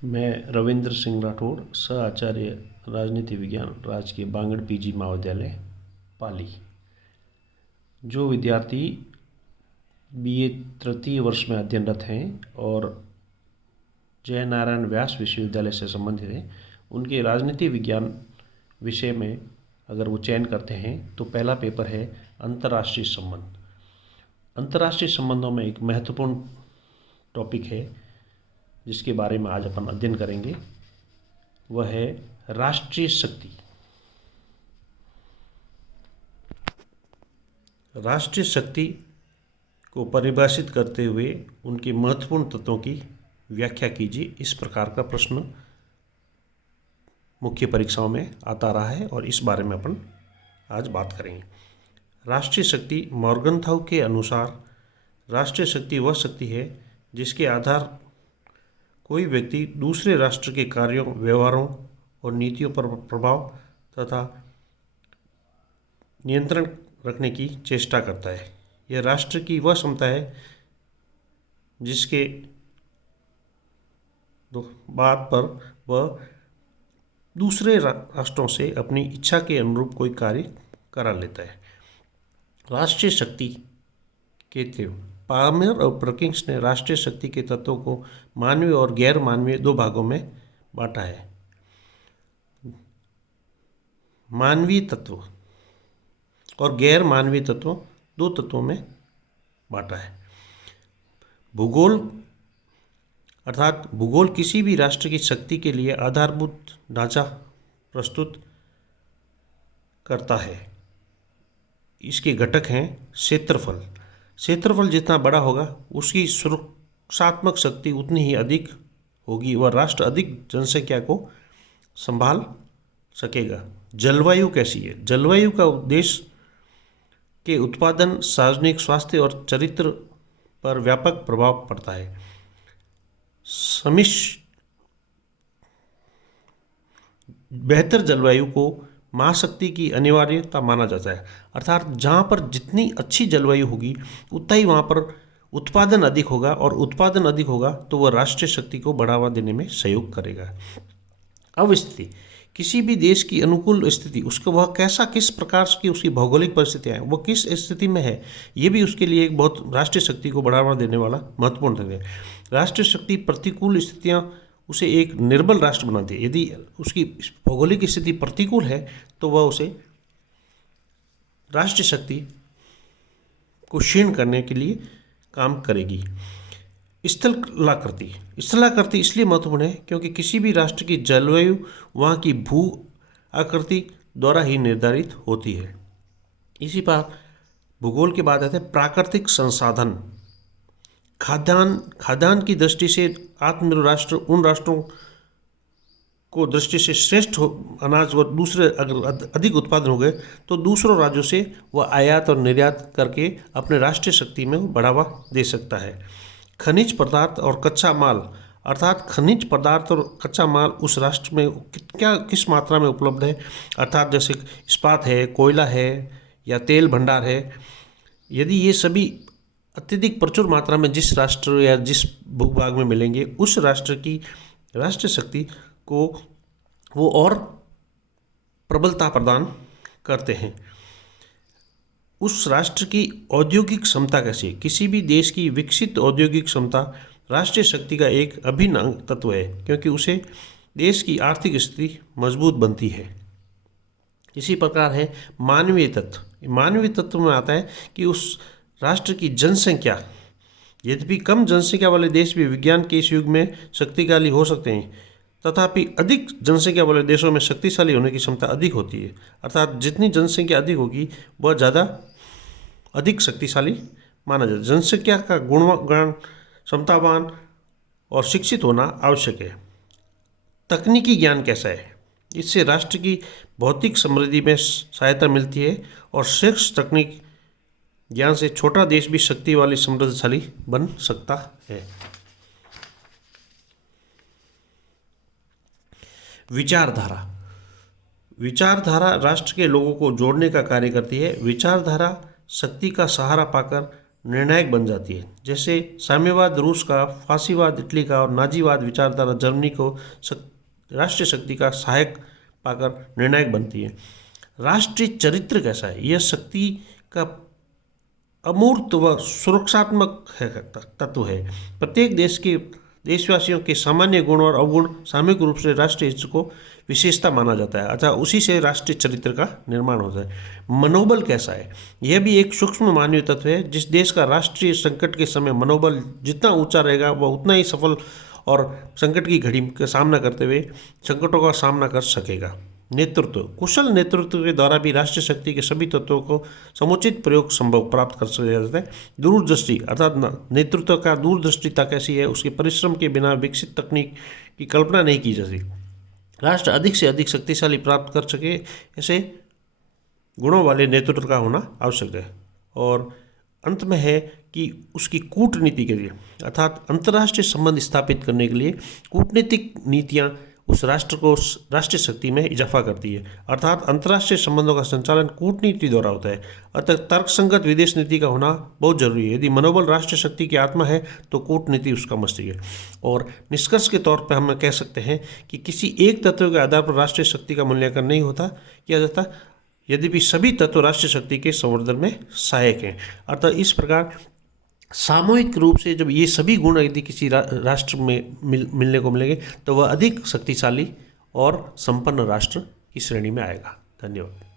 मैं रविंद्र सिंह राठौड़, सह आचार्य राजनीति विज्ञान, राजकीय बांगड़ पीजी महाविद्यालय पाली। जो विद्यार्थी बीए तृतीय वर्ष में अध्ययनरत हैं और जय नारायण व्यास विश्वविद्यालय से संबंधित हैं, उनके राजनीति विज्ञान विषय में अगर वो चयन करते हैं तो पहला पेपर है अंतर्राष्ट्रीय संबंध। अंतर्राष्ट्रीय संबंधों में एक महत्वपूर्ण टॉपिक है जिसके बारे में आज अपन अध्ययन करेंगे, वह है राष्ट्रीय शक्ति। राष्ट्रीय शक्ति को परिभाषित करते हुए उनके महत्वपूर्ण तत्वों की व्याख्या कीजिए। इस प्रकार का प्रश्न मुख्य परीक्षाओं में आता रहा है और इस बारे में अपन आज बात करेंगे। राष्ट्रीय शक्ति मॉर्गनथाउ के अनुसार राष्ट्रीय शक्ति वह शक्ति है जिसके आधार कोई व्यक्ति दूसरे राष्ट्र के कार्यों, व्यवहारों और नीतियों पर प्रभाव तथा नियंत्रण रखने की चेष्टा करता है। यह राष्ट्र की वह क्षमता है जिसके बात पर वह दूसरे राष्ट्रों से अपनी इच्छा के अनुरूप कोई कार्य करा लेता है। राष्ट्रीय शक्ति के तीव्र पाल्मर और परकिंस ने राष्ट्रीय शक्ति के तत्वों को मानवीय और गैर मानवीय दो भागों में बांटा है। मानवीय तत्व और गैर मानवीय तत्व दो तत्वों में बांटा है। भूगोल अर्थात भूगोल किसी भी राष्ट्र की शक्ति के लिए आधारभूत ढांचा प्रस्तुत करता है। इसके घटक हैं क्षेत्रफल। क्षेत्रफल जितना बड़ा होगा उसकी सुरक्षात्मक शक्ति उतनी ही अधिक होगी, वह राष्ट्र अधिक जनसंख्या को संभाल सकेगा। जलवायु कैसी है? जलवायु का उद्देश्य के उत्पादन, सार्वजनिक स्वास्थ्य और चरित्र पर व्यापक प्रभाव पड़ता है। बेहतर जलवायु को महाशक्ति की अनिवार्यता माना जाता है, अर्थात जहाँ पर जितनी अच्छी जलवायु होगी उतना ही वहाँ पर उत्पादन अधिक होगा और उत्पादन अधिक होगा तो वह राष्ट्रीय शक्ति को बढ़ावा देने में सहयोग करेगा। अब स्थिति किसी भी देश की अनुकूल स्थिति, उसका वह कैसा किस प्रकार की उसकी भौगोलिक परिस्थितियाँ हैं, वह किस स्थिति में है, ये भी उसके लिए एक बहुत राष्ट्रीय शक्ति को बढ़ावा देने वाला महत्वपूर्ण तथ्य है। राष्ट्रीय शक्ति प्रतिकूल स्थितियाँ उसे एक निर्बल राष्ट्र बनाती है। यदि उसकी भौगोलिक स्थिति प्रतिकूल है तो वह उसे राष्ट्रीय शक्ति को क्षीण करने के लिए काम करेगी। स्थलाकृति इसलिए महत्वपूर्ण है क्योंकि किसी भी राष्ट्र की जलवायु वहाँ की भू आकृति द्वारा ही निर्धारित होती है। इसी पर भूगोल के बाद आते हैं प्राकृतिक संसाधन। खाद्यान्न की दृष्टि से आत्मनिर्भर राष्ट्र उन राष्ट्रों को दृष्टि से श्रेष्ठ अनाज व दूसरे अगर अधिक उत्पादन हो गए तो दूसरों राज्यों से वह आयात और निर्यात करके अपने राष्ट्रीय शक्ति में बढ़ावा दे सकता है। खनिज पदार्थ और कच्चा माल, अर्थात खनिज पदार्थ और कच्चा माल उस राष्ट्र में किस मात्रा में उपलब्ध है, अर्थात जैसे इस्पात है, कोयला है या तेल भंडार है, यदि ये सभी अत्यधिक प्रचुर मात्रा में जिस राष्ट्र या जिस भूभाग में मिलेंगे उस राष्ट्र की राष्ट्रीय शक्ति को वो और प्रबलता प्रदान करते हैं। उस राष्ट्र की औद्योगिक क्षमता कैसी है? किसी भी देश की विकसित औद्योगिक क्षमता राष्ट्रीय शक्ति का एक अभिन्न तत्व है क्योंकि उसे देश की आर्थिक स्थिति मजबूत बनती है। इसी प्रकार है मानवीय तत्व। मानवीय तत्व में आता है कि उस राष्ट्र की जनसंख्या, यद्यपि कम जनसंख्या वाले देश भी विज्ञान के इस युग में शक्तिशाली हो सकते हैं, तथापि अधिक जनसंख्या वाले देशों में शक्तिशाली होने की क्षमता अधिक होती है। अर्थात जितनी जनसंख्या अधिक होगी वह ज़्यादा अधिक शक्तिशाली माना जाता है। जनसंख्या का गुणवान, क्षमतावान और शिक्षित होना आवश्यक है। तकनीकी ज्ञान कैसा है? इससे राष्ट्र की भौतिक समृद्धि में सहायता मिलती है और श्रेष्ठ तकनीक ज्ञान से छोटा देश भी शक्ति वाली समृद्धशाली बन सकता है। विचारधारा राष्ट्र के लोगों को जोड़ने का कार्य करती है। विचारधारा शक्ति का सहारा पाकर निर्णायक बन जाती है। जैसे साम्यवाद रूस का, फासीवाद इटली का और नाजीवाद विचारधारा जर्मनी को राष्ट्रीय शक्ति का सहायक पाकर निर्णायक बनती है। राष्ट्रीय चरित्र कैसा है? यह शक्ति का अमूर्त व सुरक्षात्मक तत्व है। प्रत्येक देशवासियों के सामान्य गुण और अवगुण सामूहिक रूप से राष्ट्रीय हित को विशेषता माना जाता है, अतः उसी से राष्ट्रीय चरित्र का निर्माण होता है। मनोबल कैसा है? यह भी एक सूक्ष्म मानवीय तत्व है। जिस देश का राष्ट्रीय संकट के समय मनोबल जितना ऊंचा रहेगा वह उतना ही सफल और संकट की घड़ी का सामना करते हुए संकटों का सामना कर सकेगा। नेतृत्व, कुशल नेतृत्व के द्वारा भी राष्ट्रीय शक्ति के सभी तत्वों को समुचित प्रयोग संभव प्राप्त कर सका जाता है। दूरदृष्टि, अर्थात नेतृत्व का दूरदृष्टिता कैसी है, उसके परिश्रम के बिना विकसित तकनीक की कल्पना नहीं की जा सकती। राष्ट्र अधिक से अधिक शक्तिशाली प्राप्त कर सके ऐसे गुणों वाले नेतृत्व का होना आवश्यक है। और अंत में है कि उसकी कूटनीति के लिए, अर्थात अंतर्राष्ट्रीय संबंध स्थापित करने के लिए कूटनीतिक नीतियाँ उस राष्ट्र को राष्ट्रीय शक्ति में इजाफा करती है। अर्थात अंतर्राष्ट्रीय संबंधों का संचालन कूटनीति द्वारा होता है। अतः तर्कसंगत विदेश नीति का होना बहुत जरूरी है। यदि मनोबल राष्ट्रीय शक्ति की आत्मा है तो कूटनीति उसका मस्तिष्क है। और निष्कर्ष के तौर पर हम कह सकते हैं कि किसी एक तत्व के आधार पर राष्ट्रीय शक्ति का मूल्यांकन नहीं किया जाता, यद्यपि सभी तत्व राष्ट्रीय शक्ति के संवर्धन में सहायक हैं। अर्थात इस प्रकार सामूहिक रूप से जब ये सभी गुण यदि किसी राष्ट्र में मिलने को मिलेंगे तो वह अधिक शक्तिशाली और संपन्न राष्ट्र की श्रेणी में आएगा। धन्यवाद।